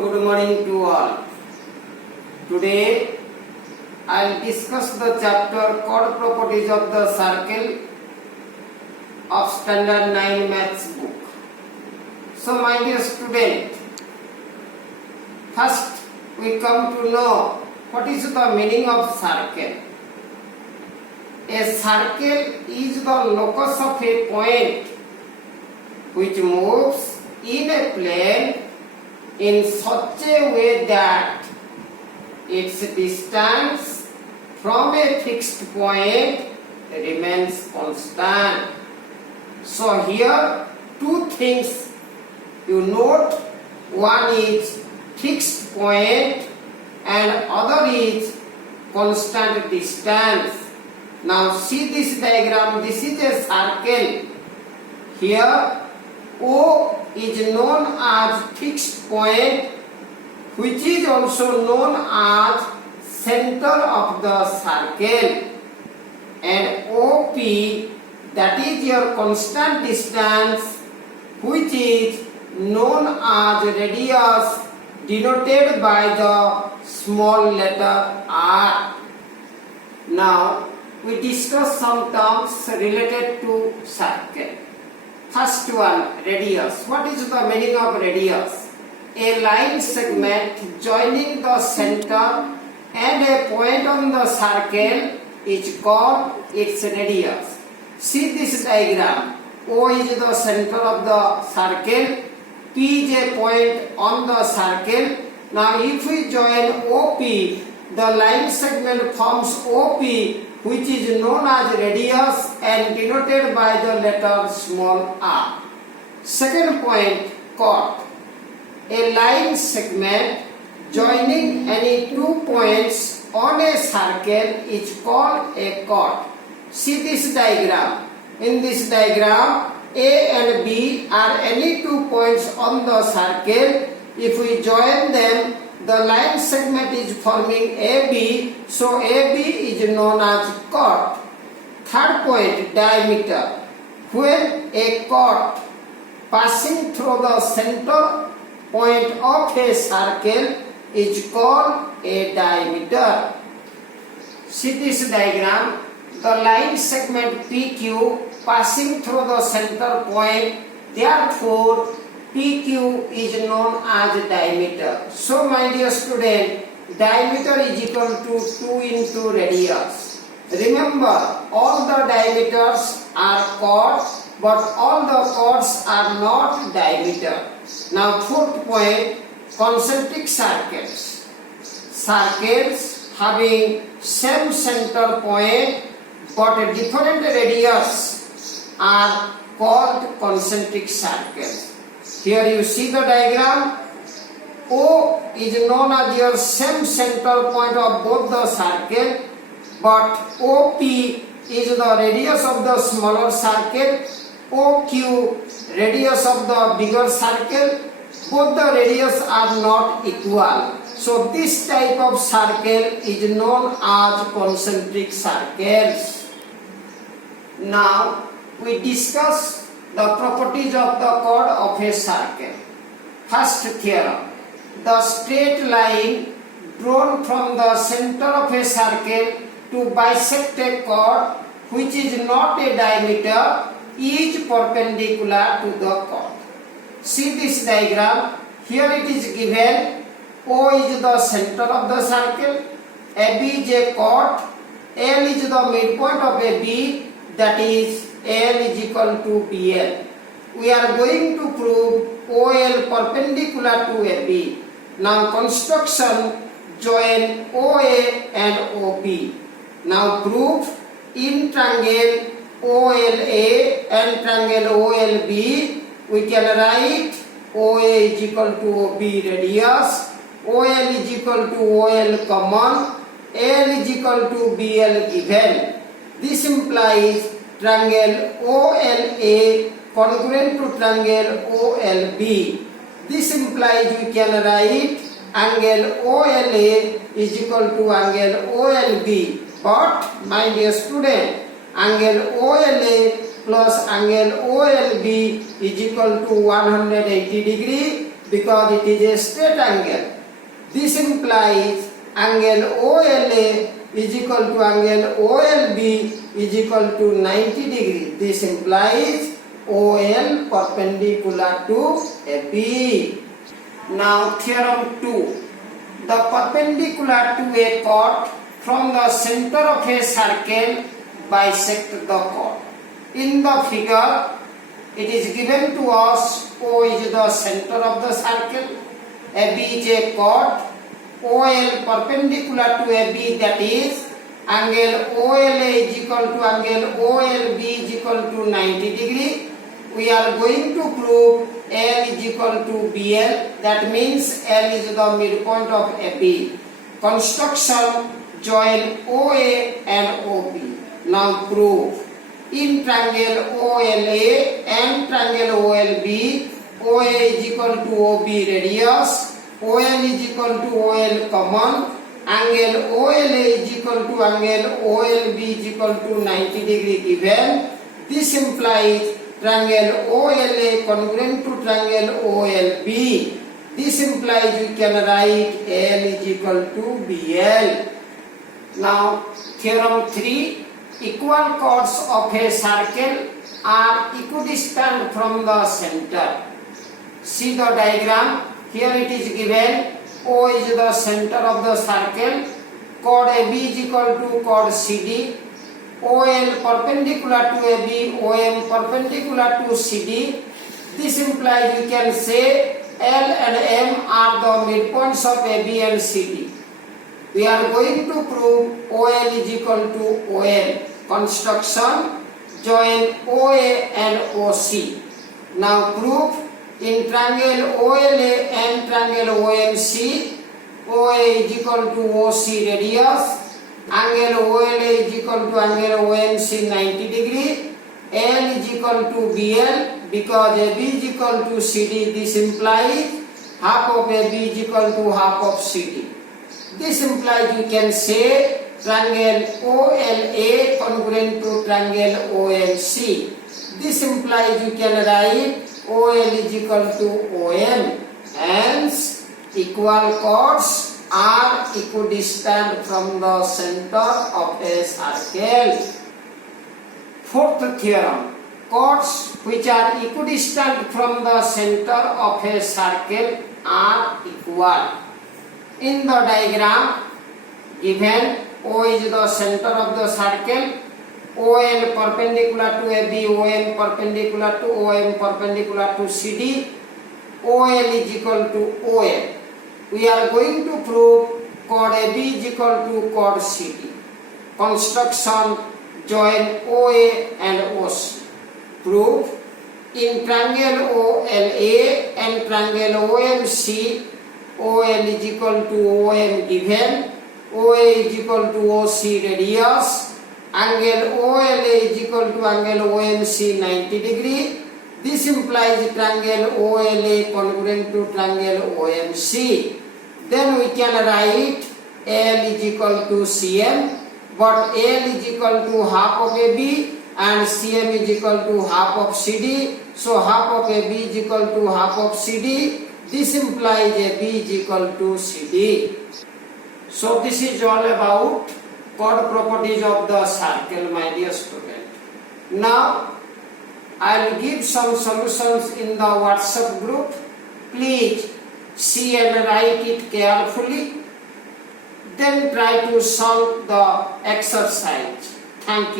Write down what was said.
good morning to all. Today I will discuss the chapter chord properties of the circle of standard 9 maths book. So my dear student, first we come to know what is the meaning of circle. A circle is the locus of a point which moves in a plane in such a way that its distance from a fixed point remains constant. So here two things you note, one is fixed point and other is constant distance. Now see this diagram, this is a circle. Here O is known as fixed point, which is also known as center of the circle, and OP, that is your constant distance, which is known as radius, denoted by the small letter r. Now we discuss some terms related to circle. First one, radius. What is the meaning of radius? A line segment joining the center and a point on the circle is called its radius. See this diagram. O is the center of the circle, P is a point on the circle. Now if we join OP, the line segment forms OP, which is known as radius and denoted by the letter small r. Second point, chord. A line segment joining any two points on a circle is called a chord. See this diagram. In this diagram, A and B are any two points on the circle. If we join them, the line segment is forming AB, so AB is known as chord. Third point, diameter. When a chord passing through the center point of a circle is called a diameter. See this diagram. The line segment PQ passing through the center point, therefore PQ is known as diameter. So my dear student, diameter is equal to 2 into radius. Remember, all the diameters are chords, but all the chords are not diameter. Now fourth point, concentric circles. Circles having same center point but different radius are called concentric circles. Here you see the diagram. O is known as your same center point of both the circle, but OP is the radius of the smaller circle, OQ radius of the bigger circle. Both the radius are not equal. So this type of circle is known as concentric circles. Now we discuss the properties of the chord of a circle. First theorem. The straight line drawn from the center of a circle to bisect a chord which is not a diameter is perpendicular to the chord. See this diagram. Here it is given O is the center of the circle, AB is a chord, L is the midpoint of AB, that is L is equal to BL. We are going to prove OL perpendicular to AB. Now construction, join OA and OB. Now prove in triangle OLA and triangle OLB, we can write OA is equal to OB radius, OL is equal to OL common, L is equal to BL given. This implies triangle OLA congruent to triangle OLB. This implies we can write angle OLA is equal to angle OLB. But my dear student, angle OLA plus angle OLB is equal to 180 degree. because it is a straight angle. This implies angle OLA is equal to angle OLB is equal to 90 degree. This implies OL perpendicular to AB. Now theorem 2. The perpendicular to a chord from the center of a circle bisect the chord. In the figure, it is given to us O is the center of the circle, AB is a chord, OL perpendicular to AB, that is angle OLA is equal to angle OLB is equal to 90 degree. We are going to prove L is equal to BL, that means L is the midpoint of AB. Construction: join OA and OB. Now prove. In triangle OLA and triangle OLB, OA is equal to OB radius, OL is equal to OL common, angle OLA is equal to angle OLB is equal to 90 degree given. This implies triangle OLA congruent to triangle OLB. This implies you can write L is equal to BL. Now theorem 3. Equal chords of a circle are equidistant from the center. See the diagram. Here it is given O is the center of the circle, chord AB is equal to chord CD, OL perpendicular to AB, OM perpendicular to CD. This implies we can say L and M are the midpoints of AB and CD. We are going to prove OL is equal to OL. Construction: join OA and OC. Now prove. In triangle OLA and triangle OMC, OA is equal to OC radius, angle OLA is equal to angle OMC 90 degree, L is equal to BL because AB is equal to CD. This implies half of AB is equal to half of CD. This implies you can say triangle OLA congruent to triangle OMC. This implies you can write OL is equal to OM. Hence, equal chords are equidistant from the center of a circle. Fourth theorem. Chords which are equidistant from the center of a circle are equal. In the diagram given, O is the center of the circle, OL perpendicular to AB, OM perpendicular to OM perpendicular to CD, OL is equal to OM. We are going to prove chord AB is equal to chord CD. Construction: join OA and OC. Prove. In triangle OLA and triangle OMC, OL is equal to OM given, OA is equal to OC radius, angle OLA is equal to angle OMC 90 degree. This implies triangle OLA congruent to triangle OMC. Then we can write L is equal to CM, but L is equal to half of AB and CM is equal to half of CD. So half of AB is equal to half of CD. This implies AB is equal to CD. So this is all about chord properties of the circle, my dear student. Now I will give some solutions in the WhatsApp group. Please see and write it carefully. Then try to solve the exercise. Thank you.